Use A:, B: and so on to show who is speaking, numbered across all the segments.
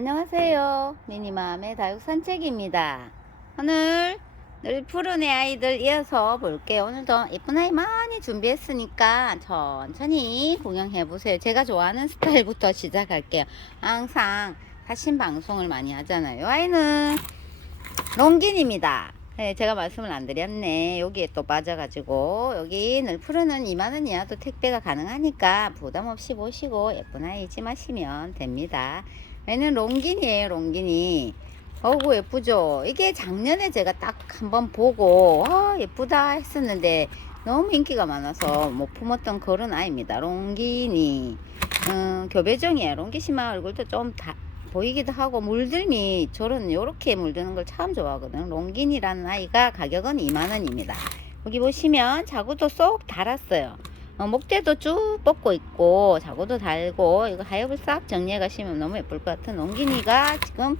A: 안녕하세요. 미니맘의 다육 산책입니다. 오늘 늘 푸른 애 아이들 이어서 볼게요. 오늘도 예쁜 아이 많이 준비했으니까 천천히 구경해 보세요. 제가 좋아하는 스타일부터 시작할게요. 항상 사신 방송을 많이 하잖아요. 이 아이는 롱긴입니다. 네, 제가 말씀을 안 드렸네. 여기에 또 빠져가지고 여기 늘 푸르는 2만원 이하도 택배가 가능하니까 부담 없이 보시고 예쁜 아이 잊지 마시면 됩니다. 얘는 롱긴이에요, 롱긴이. 어구 예쁘죠? 이게 작년에 제가 딱 한번 보고 아 예쁘다 했었는데 너무 인기가 많아서 못 품었던 그런 아이입니다. 롱긴이. 음, 교배종이에요. 롱기시마 얼굴도 좀 다, 보이기도 하고 물들미 저런 요렇게 물드는 걸 참 좋아하거든요. 롱긴이라는 아이가 가격은 2만원입니다. 여기 보시면 자구도 쏙 달았어요. 어, 목대도 쭉 뻗고 있고 자구도 달고 이거 하엽을 싹 정리해 가시면 너무 예쁠 것 같은 롱긴이가 지금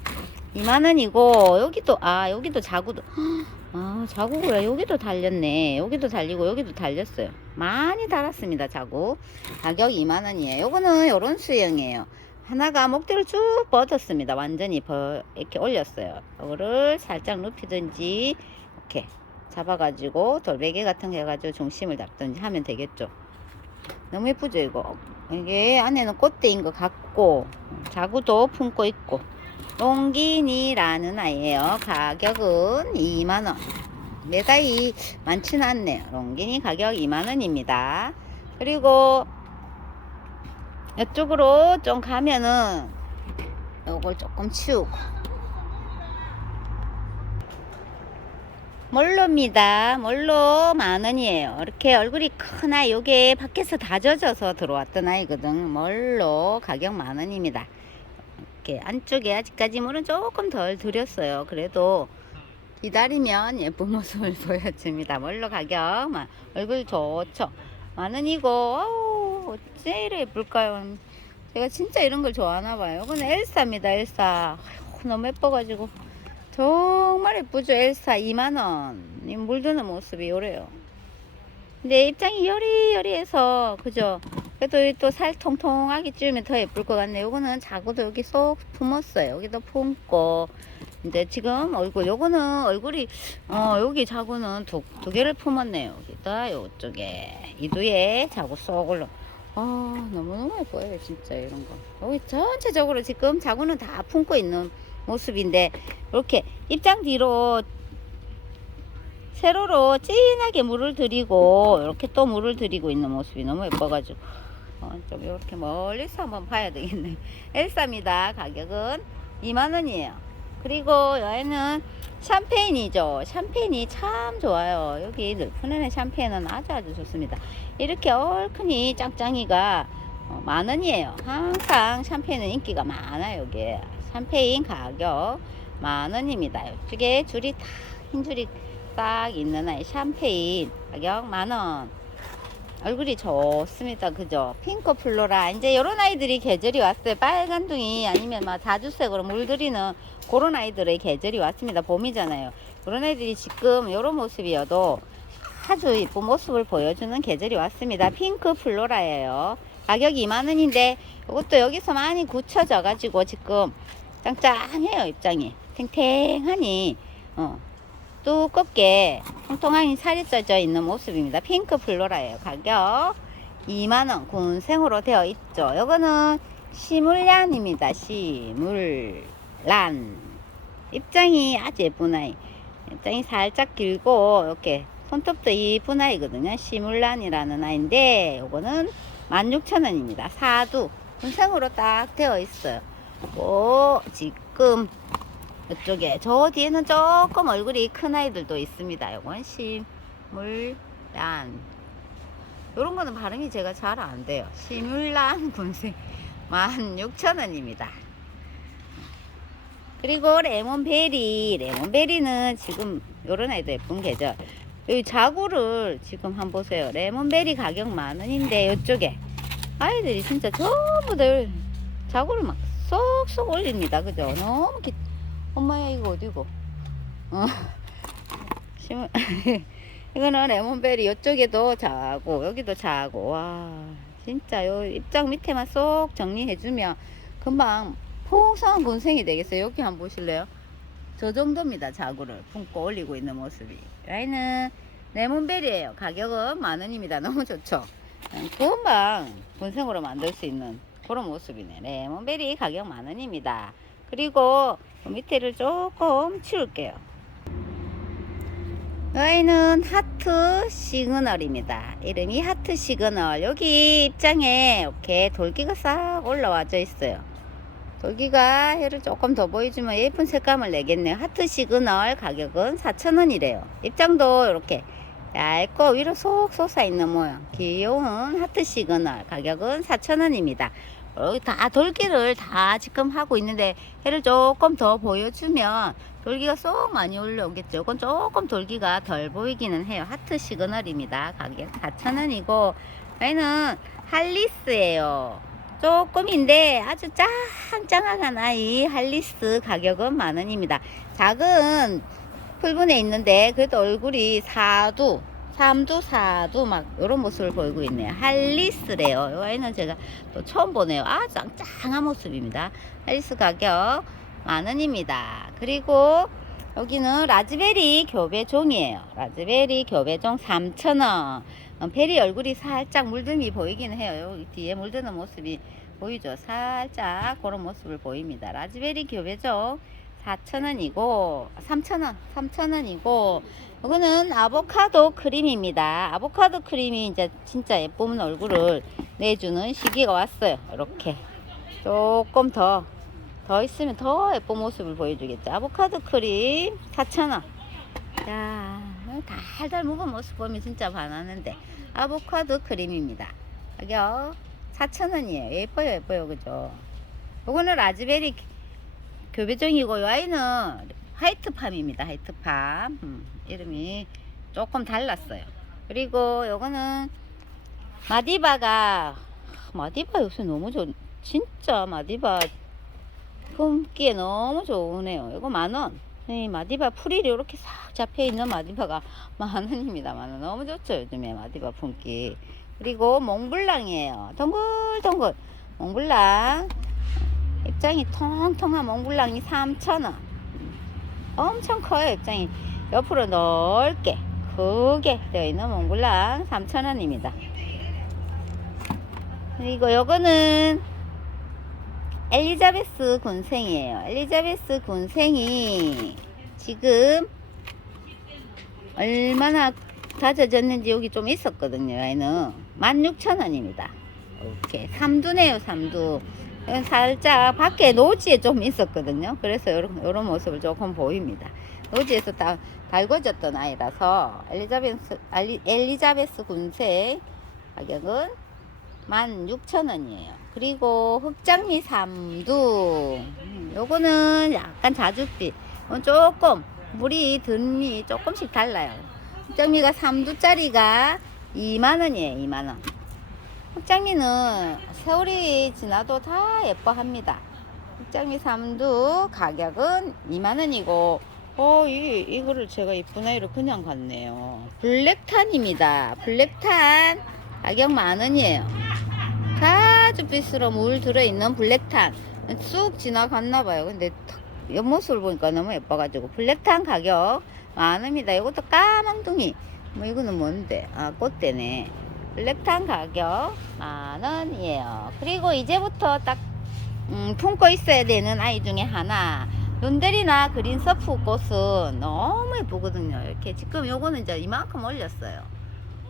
A: 2만원이고 여기도 아 여기도 자구도 아 자구가 여기도 달렸네. 여기도 달리고 여기도 달렸어요. 많이 달았습니다 자구. 가격 2만원이에요. 요거는 요런 수영이에요. 하나가 목대를 쭉 뻗었습니다. 완전히 벌 이렇게 올렸어요. 이거를 살짝 눕히든지 이렇게 잡아가지고 돌베개 같은 거 해가지고 중심을 잡든지 하면 되겠죠 너무 예쁘죠 이거? 이게 안에는 꽃대인 것 같고 자구도 품고 있고 롱기니라는 아이예요. 가격은 2만원. 매다이 많지는 않네요 롱기니 가격 2만원입니다. 그리고 이쪽으로 좀 가면은 요걸 조금 치우고 몰로입니다. 몰로 만 원이에요. 이렇게 얼굴이 큰 아이, 요게 밖에서 다 젖어서 들어왔던 아이거든. 몰로 가격 만 원입니다. 이렇게 안쪽에 아직까지 물은 조금 덜 들였어요. 그래도 기다리면 예쁜 모습을 보여줍니다. 몰로 가격, 막 얼굴 좋죠. 만 원이고, 어우, 어째 이래 예쁠까요? 제가 진짜 이런 걸 좋아하나 봐요. 이거는 엘사입니다, 엘사. 아이고, 너무 예뻐가지고. 정말 예쁘죠? 엘사 2만원. 이 물드는 모습이 요래요. 근데 입장이 여리여리해서 그죠? 그래도 또 살 통통하게 찌우면 더 예쁠 것 같네 요거는 자고도 여기 쏙 품었어요. 여기도 품고. 이제 지금 얼굴 요거는 얼굴이 어 여기 자고는 두, 두 개를 품었네요. 여기다 요쪽에. 이두에 자고 쏙 올라. 아 너무너무 예뻐요 진짜 이런 거. 여기 전체적으로 지금 자고는 다 품고 있는 모습인데 이렇게 입장 뒤로 세로로 진하게 물을 들이고 이렇게 또 물을 들이고 있는 모습이 너무 예뻐가지고. 어, 좀 이렇게 멀리서 한번 봐야 되겠네. 엘사입니다. 가격은 2만원이에요. 그리고 여기는 샴페인이죠. 샴페인이 참 좋아요. 여기 늘푸네의 샴페인은 아주 아주 좋습니다. 이렇게 얼큰이 짱짱이가 어, 만원이에요. 항상 샴페인은 인기가 많아요 여기에 샴페인 가격 만원입니다. 이쪽에 줄이 다흰 줄이 딱 있는 아이 샴페인 가격 만원. 얼굴이 좋습니다. 그죠? 핑크 플로라. 이제 요런 아이들이 계절이 왔어요. 빨간둥이 아니면 막 자주색으로 물들이는 그런 아이들의 계절이 왔습니다. 봄이잖아요. 그런 아이들이 지금 요런 모습이어도 아주 이쁜 모습을 보여주는 계절이 왔습니다. 핑크 플로라예요. 가격이 2만원인데 이것도 여기서 많이 굳혀져 가지고 지금 짱짱해요 입장이. 탱탱하니. 어, 두껍게 통통하니 살이 쪄져 있는 모습입니다. 핑크 플로라예요 가격. 2만원 군생으로 되어 있죠. 요거는 시물란입니다 시물란. 입장이 아주 예쁜 아이. 입장이 살짝 길고 이렇게 손톱도 이쁜 아이거든요 시물란이라는 아이인데 요거는 16,000원입니다. 사두. 군생으로 딱 되어 있어요. 오, 지금 이쪽에 저 뒤에는 조금 얼굴이 큰 아이들도 있습니다. 요건 시물란. 요런 거는 발음이 제가 잘 안 돼요. 시물란 군생. 16,000원입니다. 그리고 레몬베리. 레몬베리는 지금 요런 아이도 예쁜 계절 여기 자구를 지금 한번 보세요. 레몬베리 가격 만 원인데 요쪽에 아이들이 진짜 전부 다 자구를 막 쏙쏙 올립니다. 그죠? 너무 기... 엄마야 이거 어디고? 어. 심... 이거는 레몬베리 이쪽에도 자고 여기도 자고 와 진짜 요 입장 밑에만 쏙 정리해주면 금방 풍성한 군생이 되겠어요. 여기 한번 보실래요? 저 정도입니다. 자구를 품고 올리고 있는 모습이. 라인은 레몬벨이에요. 가격은 만 원입니다. 너무 좋죠. 음, 금방 군생으로 만들 수 있는 그런 모습이네. 레몬벨이 가격 만 원입니다. 그리고 그 밑에를 조금 치울게요. 여기는 하트 시그널입니다. 이름이 하트 시그널. 여기 입장에 이렇게 돌기가 싹 올라와져 있어요. 돌기가 해를 조금 더 보여주면 예쁜 색감을 내겠네요. 하트 시그널 가격은 4,000원이래요. 입장도 이렇게 얇고 위로 쏙 솟아 있는 모양. 귀여운 하트 시그널 가격은 4,000원입니다. 여기 다 돌기를 다 지금 하고 있는데 해를 조금 더 보여주면 돌기가 쏙 많이 올라오겠죠. 이건 조금 돌기가 덜 보이기는 해요. 하트 시그널입니다. 가격 4,000원이고 얘는 할리스예요. 조금인데 아주 짱짱한 아이 할리스 가격은 만 원입니다. 작은 풀분에 있는데 그래도 얼굴이 사두, 삼두, 사두 막 이런 모습을 보이고 있네요. 할리스래요. 이 아이는 제가 또 처음 보네요. 아 짱짱한 모습입니다. 할리스 가격 만 원입니다. 그리고 여기는 라즈베리 교배종이에요. 라즈베리 교배종 3,000원. 어, 베리 얼굴이 살짝 물듦이 보이긴 해요. 여기 뒤에 물드는 모습이 보이죠. 살짝 그런 모습을 보입니다. 라즈베리 교배종 4,000원이고 3,000원, 3,000원이고 이거는 아보카도 크림입니다. 아보카도 크림이 이제 진짜 예쁜 얼굴을 내주는 시기가 왔어요. 이렇게 조금 더 더 있으면 더 예쁜 모습을 보여주겠죠. 아보카도 크림 4,000원. 자, 달달 묵은 모습 보면 진짜 반하는데 아보카도 크림입니다. 가격 4,000원이에요. 예뻐요, 예뻐요, 그죠? 요거는 라즈베리 교배종이고 요 아이는 화이트팜입니다. 화이트팜 음, 이름이 조금 달랐어요. 그리고 요거는 마디바가 마디바 요새 너무 좋 진짜 마디바 품기에 너무 좋으네요. 이거 만 원. 이 마디바 풀이 이렇게 싹 잡혀 있는 마디바가 만 원입니다. 만 원. 너무 좋죠. 요즘에 마디바 품기. 그리고 몽블랑이에요. 동글동글 몽블랑. 입장이 통통한 몽블랑이 3,000원. 엄청 커요. 입장이 옆으로 넓게 크게 되어 있는 몽블랑 3,000원입니다. 그리고 요거는 엘리자베스 군생이에요. 엘리자베스 군생이 지금 얼마나 다져졌는지 여기 좀 있었거든요. 얘는 16,000원입니다. 이렇게 삼두네요, 삼두. 이건 살짝 밖에 노지에 좀 있었거든요. 그래서 이런, 이런 모습을 조금 보입니다. 노지에서 다 달궈졌던 아이라서 엘리자베스, 엘리자베스 군생 가격은 16,000원이에요. 그리고 흑장미 삼두. 음, 요거는 약간 자줏빛. 조금 물이 든미 조금씩 달라요. 흑장미가 3두짜리가 2만원이에요. 2만원. 흑장미는 세월이 지나도 다 예뻐합니다. 흑장미 삼두 가격은 2만원이고 어, 이, 이거를 제가 이쁜 아이로 그냥 갔네요. 블랙탄입니다. 블랙탄 가격 만원이에요. 자줏빛으로 물 들어있는 블랙탄 쑥 지나갔나 봐요. 근데 탁 옆모습을 보니까 너무 예뻐가지고 블랙탄 가격 만원입니다. 이것도 까망둥이 뭐 이거는 뭔데? 아 꽃대네. 블랙탄 가격 만 원이에요. 그리고 이제부터 딱 음, 품고 있어야 되는 아이 중에 하나 룬데리나 그린 서프 꽃은 너무 예쁘거든요. 이렇게 지금 요거는 이제 이만큼 올렸어요.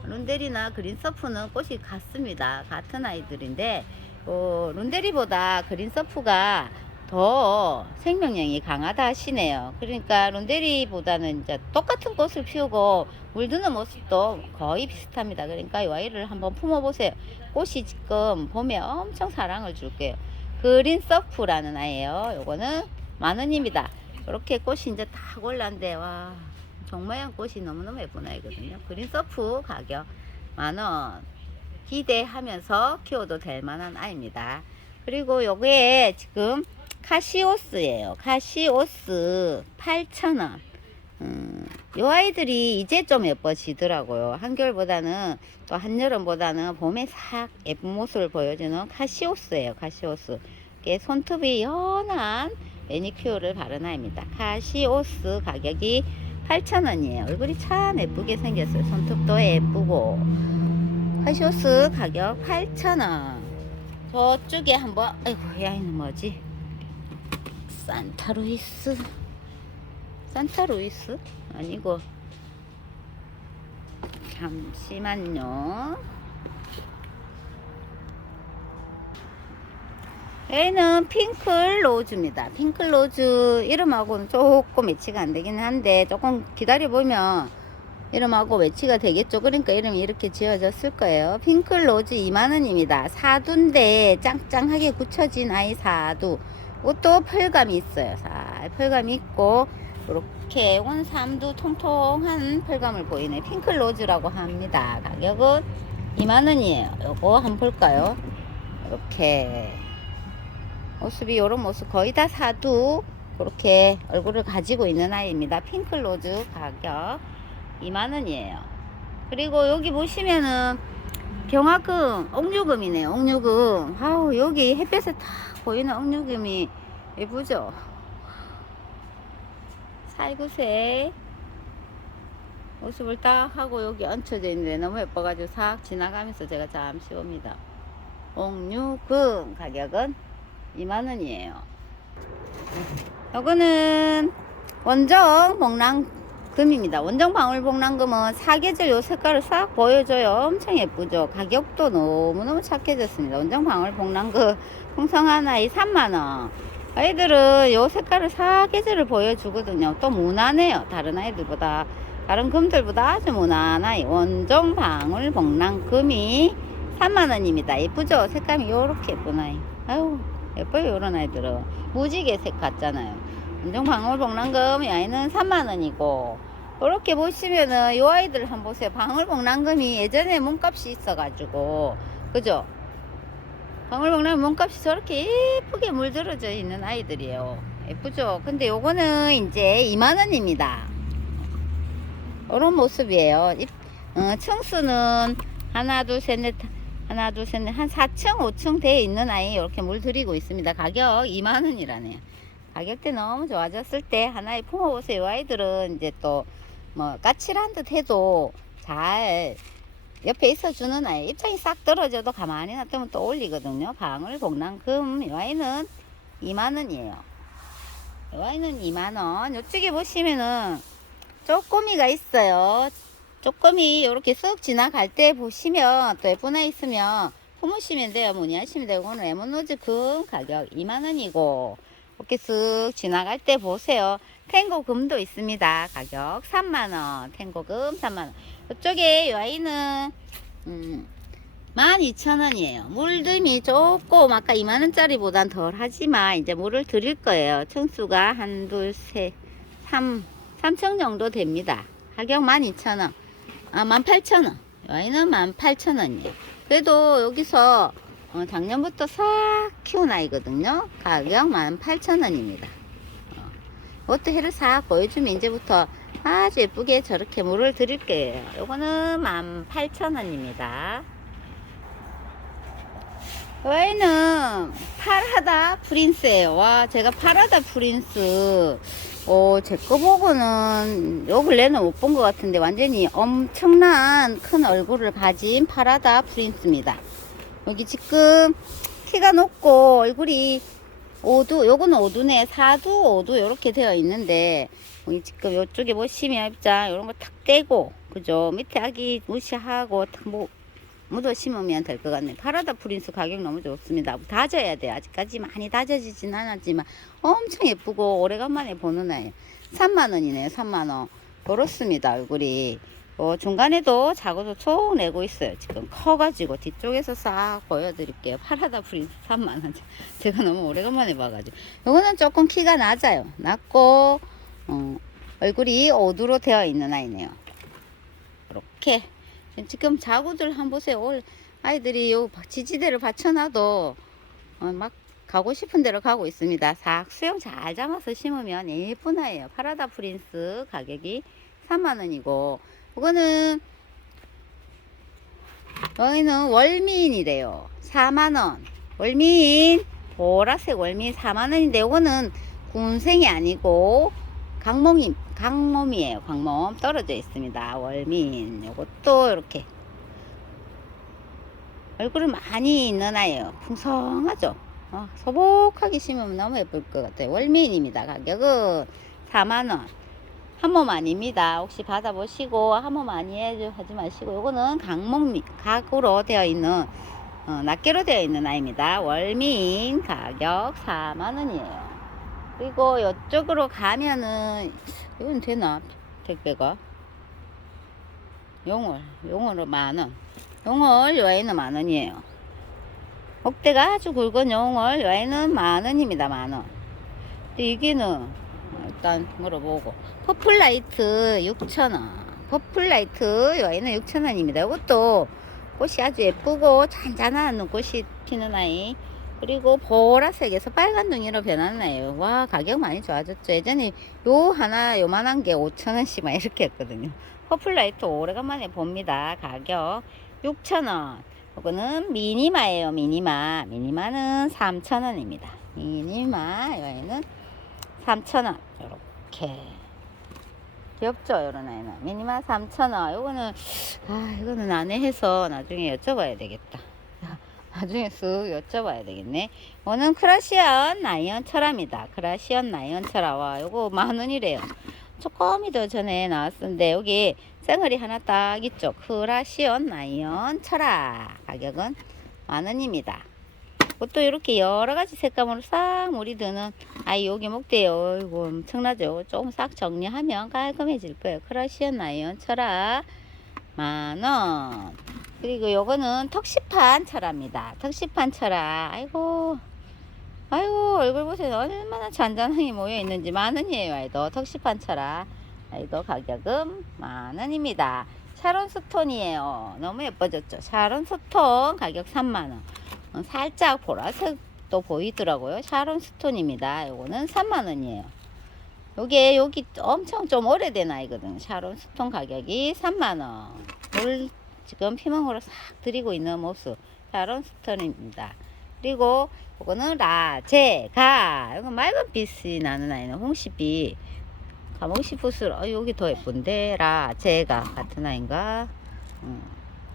A: 룬데리나 그린 서프는 꽃이 같습니다. 같은 아이들인데 어, 룬데리보다 그린 서프가 더 생명력이 강하다 하시네요. 그러니까 룬데리보다는 이제 똑같은 꽃을 피우고 물드는 모습도 거의 비슷합니다. 그러니까 이 아이를 한번 품어보세요. 꽃이 지금 봄에 엄청 사랑을 줄게요. 그린 서프라는 아이예요. 요거는 만 원입니다. 이렇게 꽃이 이제 다 올랐는데 와 종모양 꽃이 너무너무 예쁜 아이거든요. 그린 서프 가격 만 원. 기대하면서 키워도 될 만한 아이입니다. 그리고 요게 지금 카시오스예요. 카시오스 8,000원. 음, 요 아이들이 이제 좀 예뻐지더라고요. 한겨울보다는 또 한여름보다는 봄에 싹 예쁜 모습을 보여주는 카시오스예요. 카시오스. 이렇게 손톱이 연한 매니큐어를 바른 아이입니다. 카시오스 가격이 8,000원이에요. 얼굴이 참 예쁘게 생겼어요. 손톱도 예쁘고. 카시오스 가격 8,000원. 저쪽에 한번, 아이고, 야이는 뭐지? 산타루이스. 산타루이스? 아니고. 잠시만요. 얘는 핑클 로즈입니다. 핑클 로즈 이름하고는 조금 매치가 안 되긴 한데 조금 기다려 보면 이름하고 매치가 되겠죠. 그러니까 이름이 이렇게 지어졌을 거예요. 핑클 로즈 2만원입니다. 사두인데 짱짱하게 굳혀진 아이 사두. 옷도 펄감이 있어요. 살 펄감이 있고 이렇게 원 삼두 통통한 펄감을 보이네. 핑클 로즈라고 합니다. 가격은 2만원이에요. 요거 한번 볼까요? 이렇게 모습이 이런 모습 거의 다 사두 그렇게 얼굴을 가지고 있는 아이입니다. 핑클로즈 가격 2만원이에요. 그리고 여기 보시면은 경화금, 옥류금이네요. 옥류금. 아우 여기 햇볕에 다 보이는 옥류금이 예쁘죠? 살구색 모습을 딱 하고 여기 얹혀져 있는데 너무 예뻐가지고 싹 지나가면서 제가 잠시 옵니다. 옥류금 가격은 2만원이에요. 요거는 원정 복랑금입니다. 원정 방울 복랑금은 사계절 요 색깔을 싹 보여줘요. 엄청 예쁘죠. 가격도 너무너무 착해졌습니다. 원정 방울 복랑금 풍성 하나에 3만원. 아이들은 요 색깔을 사계절을 보여주거든요. 또 무난해요. 다른 아이들보다. 다른 금들보다 아주 무난하이 원정 방울 복랑금이 3만원입니다. 예쁘죠? 색감이 요렇게 아이. 아유 예뻐요 요런 아이들은. 무지개색 같잖아요. 운정 방울복랑금 이 아이는 3만원이고. 이렇게 보시면은 요 아이들 한번 보세요. 방울복랑금이 예전에 몸값이 있어 가지고. 그죠? 방울복랑 몸값이 저렇게 예쁘게 물들어져 있는 아이들이에요. 예쁘죠? 근데 요거는 이제 2만원입니다. 이런 모습이에요. 이- 어, 층수는 하나 둘셋넷 하나 둘셋넷. 한 4층 5층 돼 있는 아이 이렇게 물 들이고 있습니다. 가격 2만원이라네요. 가격대 너무 좋아졌을 때 하나에 품어보세요. 이 아이들은 이제 또 뭐 까칠한 듯 해도 잘 옆에 있어주는 아이 입장이 싹 떨어져도 가만히 놔두면 또 올리거든요. 방울 복랑금 이 아이는 2만원이에요. 이 아이는 2만원. 이쪽에 보시면은 쪼꼬미가 있어요 쪼꼬미 이렇게 쓱 지나갈 때 보시면 또 아이 있으면 품으시면 돼요. 문의하시면 되고. 오늘 레몬로즈 금 가격 2만원이고. 이렇게 쓱 지나갈 때 보세요. 탱고 금도 있습니다. 가격 3만원. 탱고 금 3만원. 이쪽에 이 아이는 음, 12,000원이에요. 물듬이 조금 아까 2만원짜리보단 덜 하지만 이제 물을 드릴 거예요. 층수가 한 둘 셋 삼 3층 정도 됩니다. 가격 12,000원 아 18,000원. 아이는 18,000원이에요. 그래도 여기서 어, 작년부터 싹 키운 아이거든요. 가격 18,000원입니다. 어, 이것도 해를 싹 보여주면 이제부터 아주 예쁘게 저렇게 물을 드릴게요. 요거는 18,000원입니다. 여기는 파라다 프린스예요. 와 제가 파라다 프린스 어, 제거 보고는 요 근래는 못 본 것 같은데 완전히 엄청난 큰 얼굴을 가진 파라다 프린스입니다. 여기 지금 키가 높고 얼굴이 오두, 요거는 오두네, 사두, 오두 이렇게 되어 있는데 여기 지금 요쪽에 보시면 입장 이런 거 탁 떼고 그죠? 밑에 아기 무시하고 탁 뭐, 묻어 심으면 될 것 같네. 파라다 프린스 가격 너무 좋습니다. 다져야 돼요. 아직까지 많이 다져지진 않았지만 엄청 예쁘고 오래간만에 보는 아이. 3만원이네요. 3만원. 그렇습니다. 얼굴이. 어, 중간에도 자고도 총 내고 있어요. 지금 커가지고 뒤쪽에서 싹 보여드릴게요. 파라다 프린스 3만원. 제가 너무 오래간만에 봐가지고. 이거는 조금 키가 낮아요. 낮고, 어, 얼굴이 오두로 되어 있는 아이네요. 이렇게. 지금 자구들 한번 보세요. 올 아이들이 요 지지대를 받쳐놔도 어, 막 가고 싶은 대로 가고 있습니다. 싹 수영 잘 잡아서 심으면 예쁜 아이예요. 파라다 프린스 가격이 3만원이고 이거는 여기는 월미인이래요. 4만원 월미인 보라색 월미 4만원인데 요거는 군생이 아니고 강몸이, 강몸이에요. 강몸 떨어져 있습니다. 월민. 요것도 이렇게 얼굴을 많이 있는 아이예요. 풍성하죠. 어, 소복하게 심으면 너무 예쁠 것 같아요. 월미인입니다. 가격은 4만원. 한 몸 아닙니다. 혹시 받아보시고 한 몸 아니해 하지 마시고 요거는 강목 각으로 되어 있는 어, 낱개로 되어 있는 아이입니다. 월미인 가격 4만원이에요. 그리고 이쪽으로 가면은 이건 되나 택배가? 용월 용월로 만원 용월 여아이는 만 원이에요. 목대가 아주 굵은 용월 여아이는 만 원입니다 만 원 근데 이게는 일단 물어보고. 퍼플라이트 6천원. 퍼플라이트 여아이는 6천원입니다. 이것도 꽃이 아주 예쁘고 잔잔한 눈꽃이 피는 아이 그리고 보라색에서 빨간 눈이로 아이예요. 와 가격 많이 좋아졌죠. 예전에 요 하나 요만한 게 5천원씩 막 이렇게 했거든요. 퍼플라이트 오래간만에 봅니다. 가격 6천원. 이거는 미니마예요. 미니마. 미니마는 3천원입니다. 미니마 여기는 3천원. 요렇게 귀엽죠 요런 아이는 미니마 3천원 요거는 아 이거는 안에 해서 나중에 여쭤봐야 되겠다 나중에 쓱 여쭤봐야 되겠네. 오는 크라시언 나이언 철화입니다. 크라시언 나이언 철화와 요거 만 원이래요. 조금이 더 전에 나왔었는데 여기 쌩얼이 하나 딱 있죠. 크라시언 나이언 철화 가격은 만 원입니다. 또 이렇게 여러 가지 색감으로 싹 물이 드는 아이 여기 목대요. 이거 엄청나죠. 조금 싹 정리하면 깔끔해질 거예요. 크라시언 나이언 철화 만 원. 그리고 요거는 턱시판 철화입니다. 턱시판 철화. 아이고. 아이고, 얼굴 보세요. 얼마나 잔잔하게 모여 있는지 만 원이에요, 아이도. 턱시판 철화. 아이도 가격은 만 원입니다. 샤론 스톤이에요. 너무 예뻐졌죠? 샤론 스톤 가격 3만 원. 어, 살짝 보라색도 보이더라고요. 샤론 스톤입니다. 요거는 3만 원이에요. 요게 여기 엄청 좀 오래된 아이거든. 샤론 스톤 가격이 3만 원. 물 지금 피멍으로 싹 들이고 있는 모습 샤론 스톤입니다. 그리고 이거는 라제가 이거 맑은 빛이 나는 아이는 홍시빛 가몽시붓을 어, 여기 더 예쁜데 라제가 같은 아인가 음,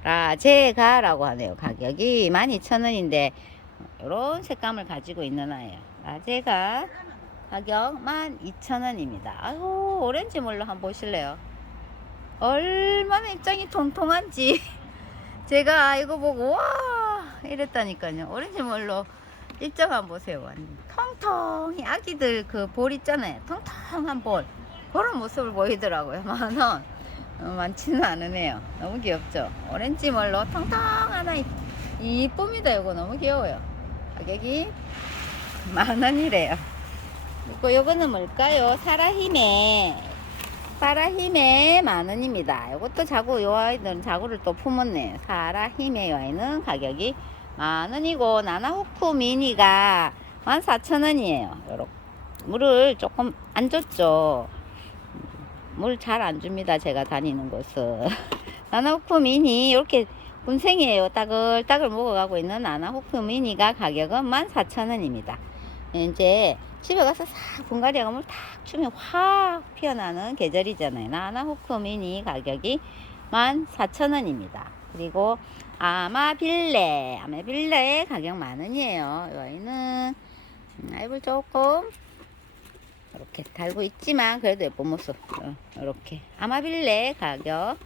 A: 라제가라고 하네요. 가격이 12,000원인데 이런 색감을 가지고 있는 아이예요. 라제가 가격 12,000원입니다. 아이고 오렌지 물로 한번 보실래요? 얼마나 입장이 통통한지. 제가 이거 보고 와! 이랬다니까요. 오렌지 물로 입장 한번 보세요 통통이 아기들 그 볼 있잖아요. 통통한 볼. 그런 모습을 보이더라고요. 만원. 어, 많지는 않으네요. 너무 귀엽죠? 오렌지 물로 통통하나 이쁩니다. 이거 너무 귀여워요. 가격이 만원이래요. 그리고 요거는 뭘까요? 사라힘의 사라힘의 만원입니다. 이것도 자구, 요 아이들은 자구를 또 품었네. 사라힘의 아이는 가격이 만원이고, 나나호쿠 미니가 14,000원이에요. 요렇게. 물을 조금 안 줬죠. 물 잘 안 줍니다. 제가 다니는 곳은. 나나호쿠 미니, 이렇게 군생이에요. 따글따글 먹어가고 있는 나나호쿠 미니가 가격은 14,000원입니다. 이제 집에 가서 싹 분갈이하고 물탁 주면 확 피어나는 계절이잖아요. 나나호크 미니 가격이 14,000원입니다. 그리고 아마빌레, 아마빌레 가격 만원이에요. 이 아이는 아이볼 조금 이렇게 달고 있지만 그래도 예쁜 모습. 이렇게 아마빌레 가격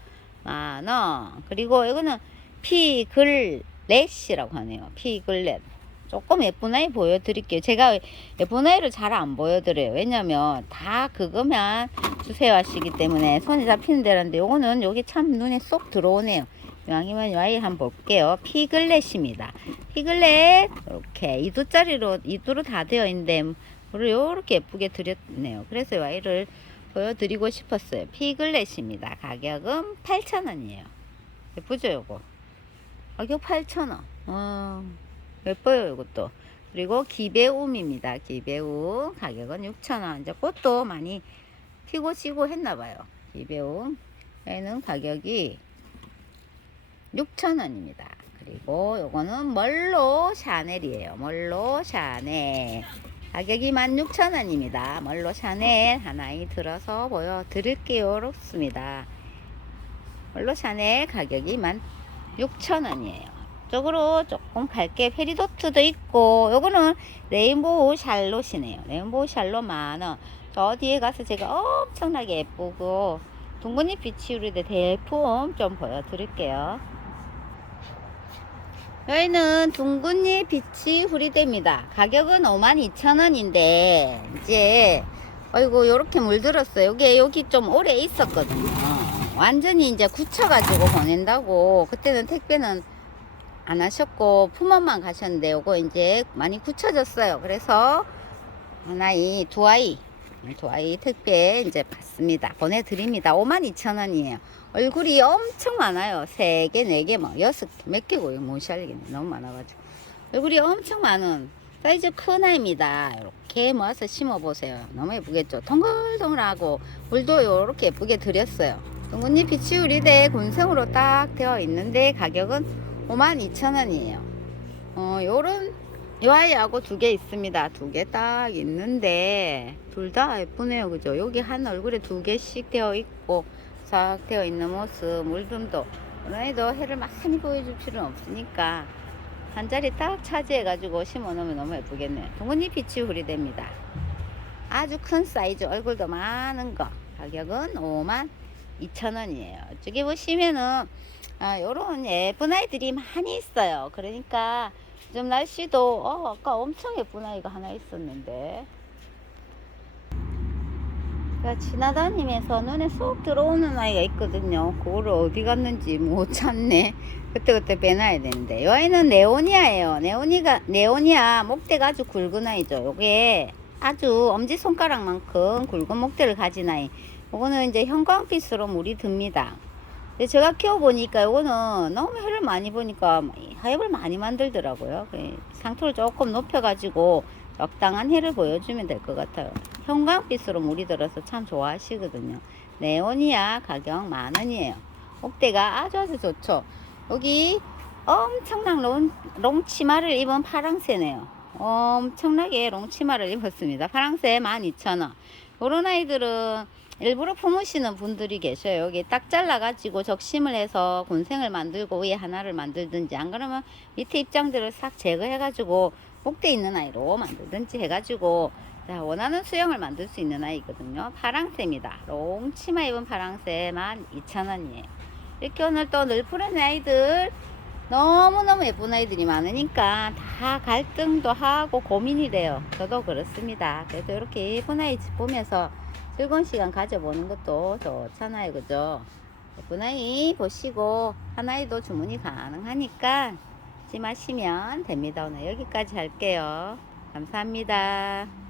A: 만원. 그리고 이거는 피글렛이라고 하네요. 피글렛. 조금 예쁜 아이 보여드릴게요. 제가 예쁜 아이를 잘 안 보여드려요. 왜냐면 다 그거만 주세요 하시기 때문에 손이 잡히는 데라는데 요거는 여기 참 눈에 쏙 들어오네요. 이왕이면 이 아이 한번 볼게요. 피글렛입니다. 피글렛 이렇게 이두짜리로 이두로 다 되어 있는데 물을 요렇게 예쁘게 드렸네요. 그래서 이 아이를 보여드리고 싶었어요. 피글렛입니다. 가격은 8,000원이에요. 예쁘죠 요거? 가격 8,000원. 어. 예뻐요 이것도 그리고 기배움입니다 기배움 가격은 6,000원 이제 꽃도 많이 피고 지고 했나봐요 기배움 얘는 가격이 6,000원입니다 그리고 요거는 멀로 샤넬이에요. 멀로 샤넬. 가격이 16,000원입니다. 멀로 샤넬 하나에 들어서 보여드릴게요. 그렇습니다. 멀로 샤넬 가격이 16,000원이에요. 쪽으로 조금 밝게 페리도트도 있고 요거는 레인보우 샬롯이네요. 레인보우 샬롯 만원. 저 뒤에 가서 제가 엄청나게 예쁘고 둥근잎 비치우리대 대품 좀 보여드릴게요. 여기는 둥근잎 비치 후리대입니다. 가격은 52,000원인데 이제 어이구 요렇게 물들었어요. 여기 여기 좀 오래 있었거든요. 완전히 이제 굳혀가지고 보낸다고 그때는 택배는 안 하셨고 품업만 가셨는데 요거 이제 많이 굳혀졌어요. 그래서 하나이 두 아이 두 아이 택배 이제 받습니다. 보내드립니다. 52,000원이에요. 얼굴이 엄청 많아요. 세 개, 네 개, 뭐 여섯 개, 몇 개고요. 못 알겠네. 너무 많아가지고. 얼굴이 엄청 많은 사이즈 큰 아이입니다. 이렇게 모아서 심어보세요. 너무 예쁘겠죠? 동글동글하고 물도 이렇게 예쁘게 드렸어요. 둥근잎이 치우리대 군생으로 딱 되어 있는데 가격은 52,000원이에요. 어, 요런 요 아이하고 두 개 있습니다. 두 개 딱 있는데 둘 다 예쁘네요. 그죠? 여기 한 얼굴에 두 개씩 되어 있고 싹 되어 있는 모습 물듬도 오늘도 해를 많이 보여줄 필요는 없으니까 한 자리 딱 차지해 가지고 심어 놓으면 너무 예쁘겠네요. 동근잎 빛이 후리됩니다. 아주 큰 사이즈 얼굴도 많은 거 가격은 5만 2천 원이에요. 저기 보시면은 아, 요런 예쁜 아이들이 많이 있어요. 그러니까 좀 날씨도 어, 아까 엄청 예쁜 아이가 하나 있었는데 제가 지나다니면서 눈에 쏙 들어오는 아이가 있거든요. 그거를 어디 갔는지 못 찾네. 그때그때 빼놔야 되는데. 이 아이는 네오니아예요. 네오니가, 네오니아 목대가 아주 굵은 아이죠. 요게 아주 엄지손가락만큼 굵은 목대를 가진 아이. 요거는 이제 형광빛으로 물이 듭니다. 제가 키워보니까 요거는 너무 해를 많이 보니까 하엽을 많이 만들더라고요. 그래, 상토를 조금 높여가지고 적당한 해를 보여주면 될 것 같아요. 형광빛으로 물이 들어서 참 좋아하시거든요. 네오니아 가격 만 원이에요. 목대가 아주 아주 좋죠. 여기 엄청난 롱, 롱치마를 입은 파랑새네요. 엄청나게 롱치마를 입었습니다. 파랑새 12,000원. 요런 아이들은 일부러 품으시는 분들이 계셔요. 여기 딱 잘라가지고 적심을 해서 곤생을 만들고 위에 하나를 만들든지 안 그러면 밑에 입장들을 싹 제거해가지고 목대 있는 아이로 만들든지 해가지고 자, 원하는 수영을 만들 수 있는 아이거든요. 파랑새입니다. 롱 치마 입은 파랑새 12,000원이에요. 이렇게 오늘 또 늘 푸른 아이들 너무너무 예쁜 아이들이 많으니까 다 갈등도 하고 고민이 돼요. 저도 그렇습니다. 그래도 이렇게 예쁜 아이 보면서 즐거운 시간 가져보는 것도 좋잖아요. 그죠? 예쁜 아이 보시고 한 아이도 주문이 가능하니까 찜하시면 됩니다. 오늘 여기까지 할게요. 감사합니다.